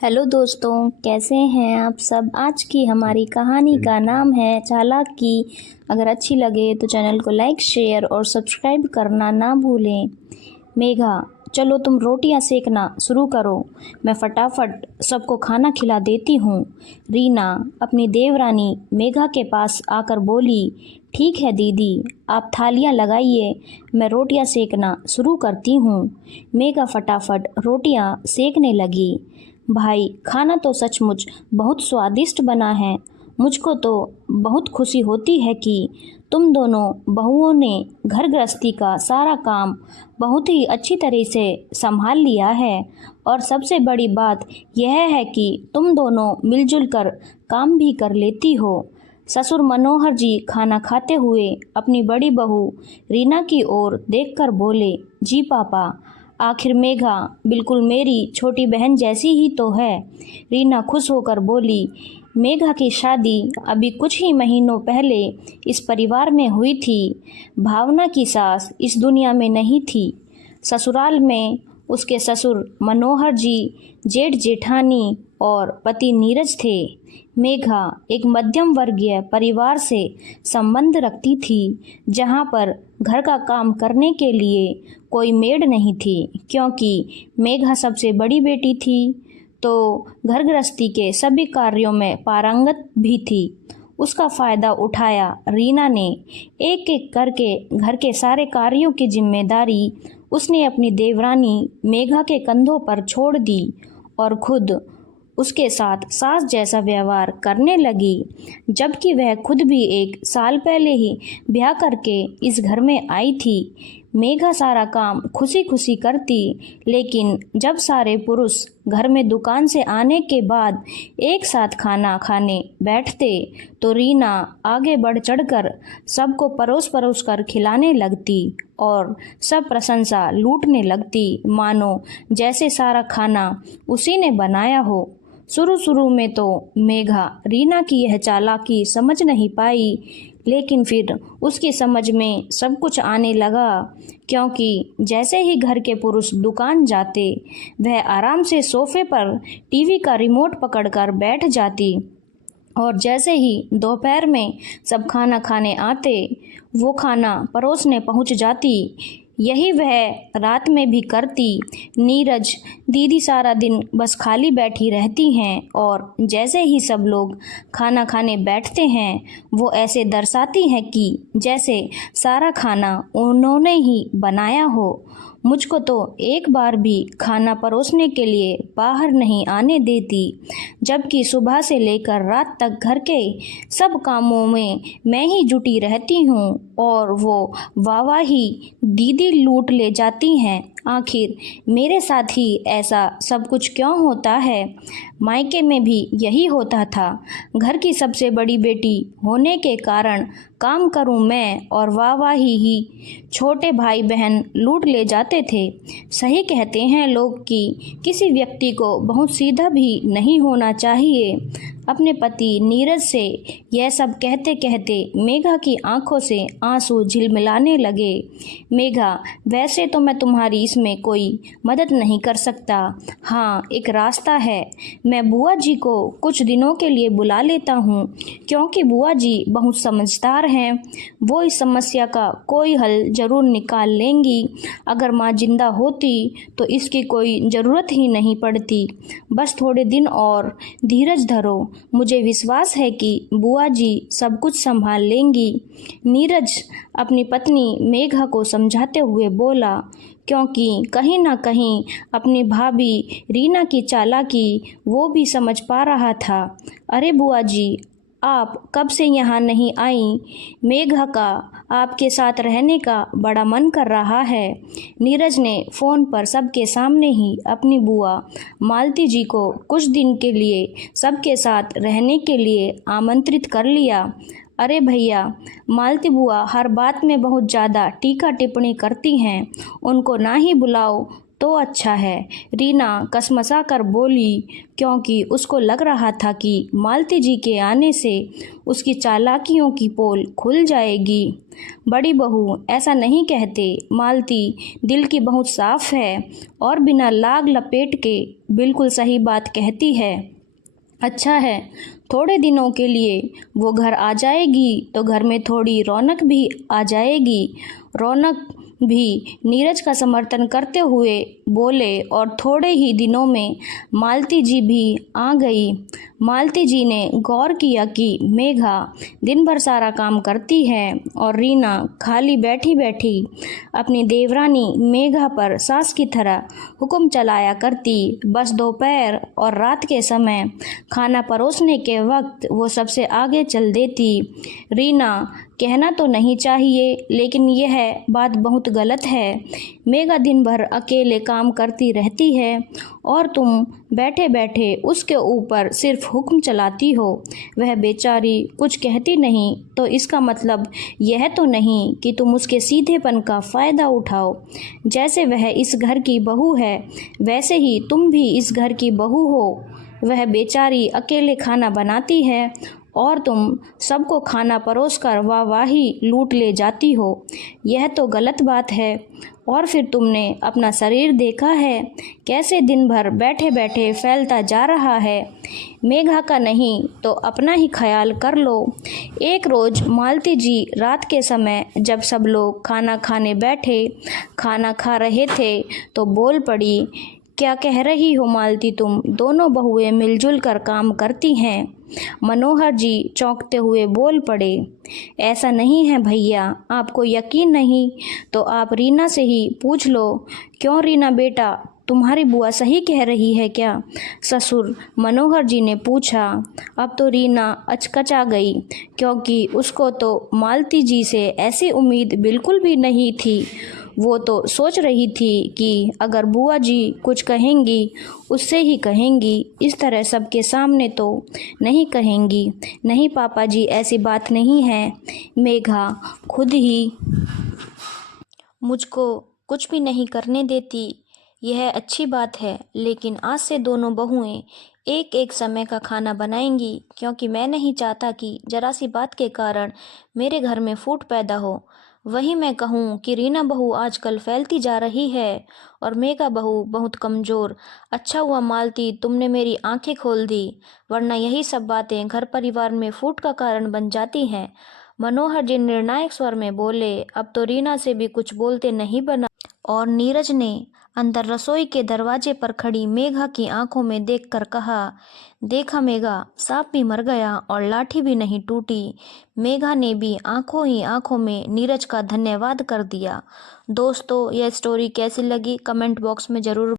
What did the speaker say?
Hello दोस्तों, कैसे हैं आप सब। आज की हमारी कहानी का नाम है चालाकी। अगर अच्छी लगे तो चैनल को लाइक, शेयर और सब्सक्राइब करना ना भूलें। मेघा, चलो तुम रोटियां सेकना शुरू करो, मैं फटाफट सबको खाना खिला देती हूँ। रीना अपनी देवरानी मेघा के पास आकर बोली, ठीक है दीदी, आप थालियां लगाइए, मैं रोटियां सेकना शुरू करती हूँ। मेघा फटाफट रोटियां सेकने लगी। भाई, खाना तो सचमुच बहुत स्वादिष्ट बना है। मुझको तो बहुत खुशी होती है कि तुम दोनों बहुओं ने घर गृहस्थी का सारा काम बहुत ही अच्छी तरह से संभाल लिया है। और सबसे बड़ी बात यह है कि तुम दोनों मिलजुल कर काम भी कर लेती हो। ससुर मनोहर जी खाना खाते हुए अपनी बड़ी बहू रीना की ओर देखकर बोले, जी पापा, आखिर मेघा बिल्कुल मेरी छोटी बहन जैसी ही तो है। रीना खुश होकर बोली, मेघा की शादी अभी कुछ ही महीनों पहले इस परिवार में हुई थी। भावना की सास इस दुनिया में नहीं थी। ससुराल में उसके ससुर मनोहर जी, जेठ जेठानी और पति नीरज थे। मेघा एक मध्यम वर्गीय परिवार से संबंध रखती थी, जहाँ पर घर का काम करने के लिए कोई मेड नहीं थी। क्योंकि मेघा सबसे बड़ी बेटी थी तो घर गृहस्थी के सभी कार्यों में पारंगत भी थी। उसका फायदा उठाया रीना ने। एक एक करके घर के सारे कार्यों की जिम्मेदारी उसने अपनी देवरानी मेघा के कंधों पर छोड़ दी और खुद उसके साथ सास जैसा व्यवहार करने लगी। जबकि वह खुद भी 1 साल पहले ही ब्याह करके इस घर में आई थी। मेघा सारा काम खुशी खुशी करती, लेकिन जब सारे पुरुष घर में दुकान से आने के बाद एक साथ खाना खाने बैठते तो रीना आगे बढ़ चढ़कर सबको परोस परोस कर खिलाने लगती और सब प्रशंसा लूटने लगती, मानो जैसे सारा खाना उसी ने बनाया हो। शुरू शुरू में तो मेघा रीना की यह चालाकी समझ नहीं पाई, लेकिन फिर उसकी समझ में सब कुछ आने लगा। क्योंकि जैसे ही घर के पुरुष दुकान जाते, वह आराम से सोफे पर टीवी का रिमोट पकड़कर बैठ जाती और जैसे ही दोपहर में सब खाना खाने आते, वो खाना परोसने पहुंच जाती। यही वह रात में भी करती। नीरज दीदी सारा दिन बस खाली बैठी रहती हैं और जैसे ही सब लोग खाना खाने बैठते हैं, वो ऐसे दर्शाती हैं कि जैसे सारा खाना उन्होंने ही बनाया हो। मुझको तो एक बार भी खाना परोसने के लिए बाहर नहीं आने देती, जबकि सुबह से लेकर रात तक घर के सब कामों में मैं ही जुटी रहती हूँ और वो वाहवाही दीदी लूट ले जाती हैं। आखिर मेरे साथ ही ऐसा सब कुछ क्यों होता है? मायके में भी यही होता था। घर की सबसे बड़ी बेटी होने के कारण काम करूं मैं और वाहवाही ही छोटे भाई बहन लूट ले जाते थे। सही कहते हैं लोग कि किसी व्यक्ति को बहुत सीधा भी नहीं होना चाहिए। अपने पति नीरज से यह सब कहते कहते मेघा की आंखों से आंसू झिलमिलाने लगे। मेघा, वैसे तो मैं तुम्हारी इसमें कोई मदद नहीं कर सकता। हाँ, एक रास्ता है। मैं बुआ जी को कुछ दिनों के लिए बुला लेता हूँ, क्योंकि बुआ जी बहुत समझदार हैं। वो इस समस्या का कोई हल जरूर निकाल लेंगी। अगर माँ जिंदा होती तो इसकी कोई ज़रूरत ही नहीं पड़ती। बस थोड़े दिन और धीरज धरो, मुझे विश्वास है कि बुआ जी सब कुछ संभाल लेंगी। नीरज अपनी पत्नी मेघा को समझाते हुए बोला, क्योंकि कहीं ना कहीं अपनी भाभी रीना की चालाकी वो भी समझ पा रहा था। अरे बुआ जी, आप कब से यहाँ नहीं आई? मेघा का आपके साथ रहने का बड़ा मन कर रहा है। नीरज ने फ़ोन पर सबके सामने ही अपनी बुआ मालती जी को कुछ दिन के लिए सबके साथ रहने के लिए आमंत्रित कर लिया। अरे भैया, मालती बुआ हर बात में बहुत ज़्यादा टीका टिप्पणी करती हैं, उनको ना ही बुलाओ तो अच्छा है, रीना कसमसा कर बोली, क्योंकि उसको लग रहा था कि मालती जी के आने से उसकी चालाकियों की पोल खुल जाएगी। बड़ी बहू, ऐसा नहीं कहते। मालती दिल की बहुत साफ है और बिना लाग लपेट के बिल्कुल सही बात कहती है। अच्छा है, थोड़े दिनों के लिए वो घर आ जाएगी तो घर में थोड़ी रौनक भी आ जाएगी। रौनक भी नीरज का समर्थन करते हुए बोले और थोड़े ही दिनों में मालती जी भी आ गई। मालती जी ने गौर किया कि मेघा दिन भर सारा काम करती है और रीना खाली बैठी बैठी अपनी देवरानी मेघा पर सास की तरह हुक्म चलाया करती। बस दोपहर और रात के समय खाना परोसने के वक्त वो सबसे आगे चल देती। रीना, कहना तो नहीं चाहिए लेकिन यह बात बहुत गलत है। मेघा दिन भर अकेले काम करती रहती है और तुम बैठे बैठे उसके ऊपर सिर्फ हुक्म चलाती हो। वह बेचारी कुछ कहती नहीं तो इसका मतलब यह तो नहीं कि तुम उसके सीधेपन का फ़ायदा उठाओ। जैसे वह इस घर की बहू है वैसे ही तुम भी इस घर की बहू हो। वह बेचारी अकेले खाना बनाती है और तुम सबको खाना परोस कर वाहवाही लूट ले जाती हो। यह तो गलत बात है। और फिर तुमने अपना शरीर देखा है, कैसे दिन भर बैठे बैठे फैलता जा रहा है। मेघा का नहीं तो अपना ही ख्याल कर लो। एक रोज़ मालती जी रात के समय जब सब लोग खाना खाने बैठे, खाना खा रहे थे तो बोल पड़ी, क्या कह रही हो मालती, तुम दोनों बहुएं मिलजुल कर काम करती हैं। मनोहर जी चौंकते हुए बोल पड़े, ऐसा नहीं है भैया, आपको यकीन नहीं तो आप रीना से ही पूछ लो। क्यों रीना बेटा, तुम्हारी बुआ सही कह रही है क्या? ससुर मनोहर जी ने पूछा। अब तो रीना अचकचा गई, क्योंकि उसको तो मालती जी से ऐसी उम्मीद बिल्कुल भी नहीं थी। वो तो सोच रही थी कि अगर बुआ जी कुछ कहेंगी उससे ही कहेंगी, इस तरह सबके सामने तो नहीं कहेंगी। नहीं पापा जी, ऐसी बात नहीं है। मेघा खुद ही मुझको कुछ भी नहीं करने देती, यह अच्छी बात है। लेकिन आज से दोनों बहुएं एक एक समय का खाना बनाएंगी, क्योंकि मैं नहीं चाहता कि जरा सी बात के कारण मेरे घर में फूट पैदा हो। वही मैं कहूँ कि रीना बहू आजकल फैलती जा रही है और मेघा बहू बहुत कमज़ोर। अच्छा हुआ मालती, तुमने मेरी आंखें खोल दी, वरना यही सब बातें घर परिवार में फूट का कारण बन जाती हैं। मनोहर जी निर्णायक स्वर में बोले। अब तो रीना से भी कुछ बोलते नहीं बना और नीरज ने अंदर रसोई के दरवाजे पर खड़ी मेघा की आंखों में देखकर कहा, देखा मेघा, सांप भी मर गया और लाठी भी नहीं टूटी। मेघा ने भी आंखों ही आंखों में नीरज का धन्यवाद कर दिया। दोस्तों, यह स्टोरी कैसी लगी कमेंट बॉक्स में ज़रूर